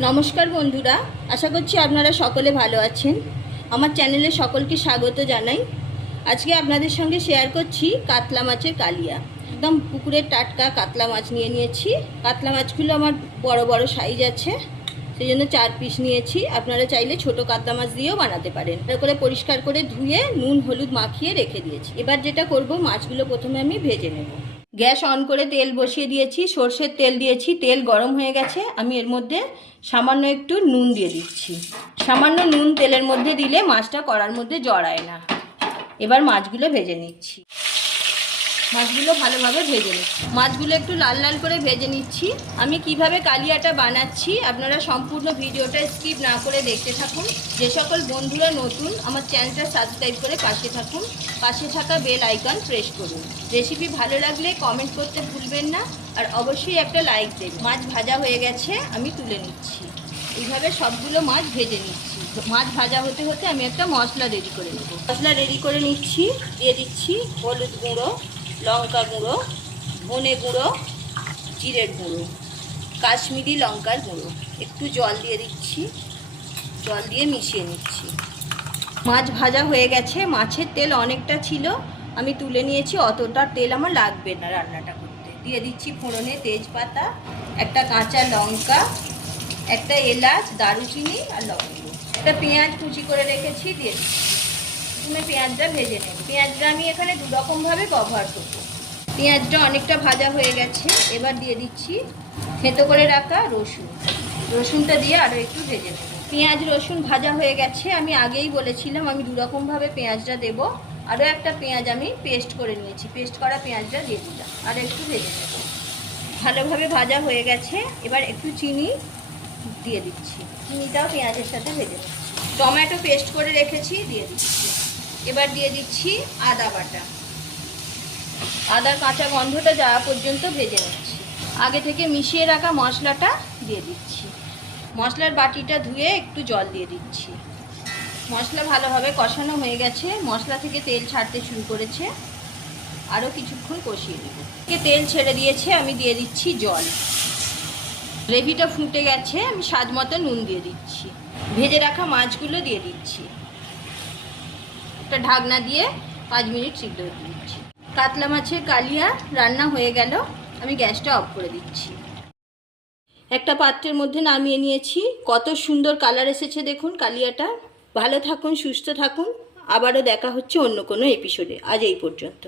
নমস্কার বন্ধুরা, আশা করছি আপনারা সকলে ভালো আছেন। আমার চ্যানেলে সকলকে স্বাগত জানাই। আজকে আপনাদের সঙ্গে শেয়ার করছি কাতলা মাছের কালিয়া। একদম পুকুরের টাটকা কাতলা মাছ নিয়েছি। কাতলা মাছগুলো আমার বড় বড় সাইজ আছে, সেই জন্য 4 পিস নিয়েছি। আপনারা চাইলে ছোট কাতলা মাছ দিয়েও বানাতে পারেন। এর করে পরিষ্কার করে ধুয়ে নুন হলুদ মাখিয়ে রেখে দিয়েছি। এবার যেটা করব, মাছগুলো প্রথমে আমি ভেজে নেব। গ্যাস অন করে তেল বসিয়ে দিয়েছি, সর্ষের তেল দিয়েছি। তেল গরম হয়ে গেছে, আমি এর মধ্যে সামান্য একটু নুন দিয়ে দিচ্ছি। সামান্য নুন তেলের মধ্যে দিলে মাছটা কড়ার মধ্যে জড়ায় না। এবার মাছগুলো ভেজে নিচ্ছি। মাছগুলো ভালোভাবে ভেজে নিচ্ছি। মাছগুলো একটু লাল লাল করে ভেজে নিচ্ছি। আমি কিভাবে কালিয়াটা বানাচ্ছি আপনারা সম্পূর্ণ ভিডিওটা স্কিপ না করে দেখতে থাকুন। যে সকল বন্ধুরা নতুন, আমার চ্যানেলটা সাবস্ক্রাইব করে পাশে থাকুন। পাশে থাকা বেল আইকন প্রেস করুন। রেসিপি ভালো লাগলে কমেন্ট করতে ভুলবেন না, আর অবশ্যই একটা লাইক দেবেন। মাছ ভাজা হয়ে গেছে, আমি তুলে নিচ্ছি। এইভাবে সবগুলো মাছ ভেজে নিচ্ছি। মাছ ভাজা হতে হতে আমি একটা মশলা রেডি করে নেব। মশলা রেডি করে নিচ্ছি। দিয়ে দিচ্ছি হলুদ গুঁড়ো, লঙ্কা গুঁড়ো, ধনে গুঁড়ো, জিরের গুঁড়ো, কাশ্মীরি লঙ্কার গুঁড়ো। একটু জল দিয়ে দিচ্ছি। জল দিয়ে মিশিয়ে নিচ্ছি। মাছ ভাজা হয়ে গেছে। মাছের তেল অনেকটা ছিল, আমি তুলে নিয়েছি। অতটা তেল আমার লাগবে না রান্নাটা করতে। দিয়ে দিচ্ছি ফোড়নে তেজপাতা, একটা কাঁচা লঙ্কা, একটা এলাচ, দারুচিনি আর লবঙ্গ, একটা পেঁয়াজ কুচি করে রেখেছি, দিয়ে দিচ্ছি। প্রথমে পেঁয়াজটা ভেজে নেব। পেঁয়াজটা আমি এখানে দু রকমভাবে ব্যবহার করব। পেঁয়াজটা অনেকটা ভাজা হয়ে গেছে, এবার দিয়ে দিচ্ছি থেঁতো করে রাখা রসুন। রসুনটা দিয়ে আরও একটু ভেজে নেব। পেঁয়াজ রসুন ভাজা হয়ে গেছে। আমি আগেই বলেছিলাম আমি দু রকমভাবে পেঁয়াজটা দেব। আরও একটা পেঁয়াজ আমি পেস্ট করে নিয়েছি, পেস্ট করা পেঁয়াজটা দিয়ে দিলাম, আর একটু ভেজে নেব। ভালোভাবে ভাজা হয়ে গেছে, এবার একটু চিনি দিয়ে দিচ্ছি। চিনিটাও পেঁয়াজের সাথে ভেজে নিচ্ছি। টমেটো পেস্ট করে রেখেছি, দিয়ে দিচ্ছি। এবার দিয়ে দিচ্ছি আদা বাটা। আদার কাঁচা গন্ধটা যাওয়া পর্যন্ত ভেজে নিচ্ছি। আগে থেকে মিশিয়ে রাখা মশলাটা দিয়ে দিচ্ছি। মশলার বাটিটা ধুয়ে একটু জল দিয়ে দিচ্ছি। মশলা ভালোভাবে কষানো হয়ে গেছে, মশলা থেকে তেল ছাড়তে শুরু করেছে। আরও কিছুক্ষণ কষিয়ে নেব। তেল ছেড়ে দিয়েছে, আমি দিয়ে দিচ্ছি জল। গ্রেভিটা ফুটে গেছে, আমি স্বাদ মতো নুন দিয়ে দিচ্ছি। ভেজে রাখা মাছগুলো দিয়ে দিচ্ছি। একটা ঢাকনা দিয়ে 5 মিনিট সিদ্ধ হতে দিচ্ছি। কাতলা মাছের কালিয়া রান্না হয়ে গেল, আমি গ্যাসটা অফ করে দিচ্ছি। একটা পাত্রের মধ্যে নামিয়ে নিয়েছি। কত সুন্দর কালার এসেছে দেখুন কালিয়াটা। ভালো থাকুন, সুস্থ থাকুন। আবারও দেখা হচ্ছে অন্য কোনো এপিসোডে। আজ এই পর্যন্ত।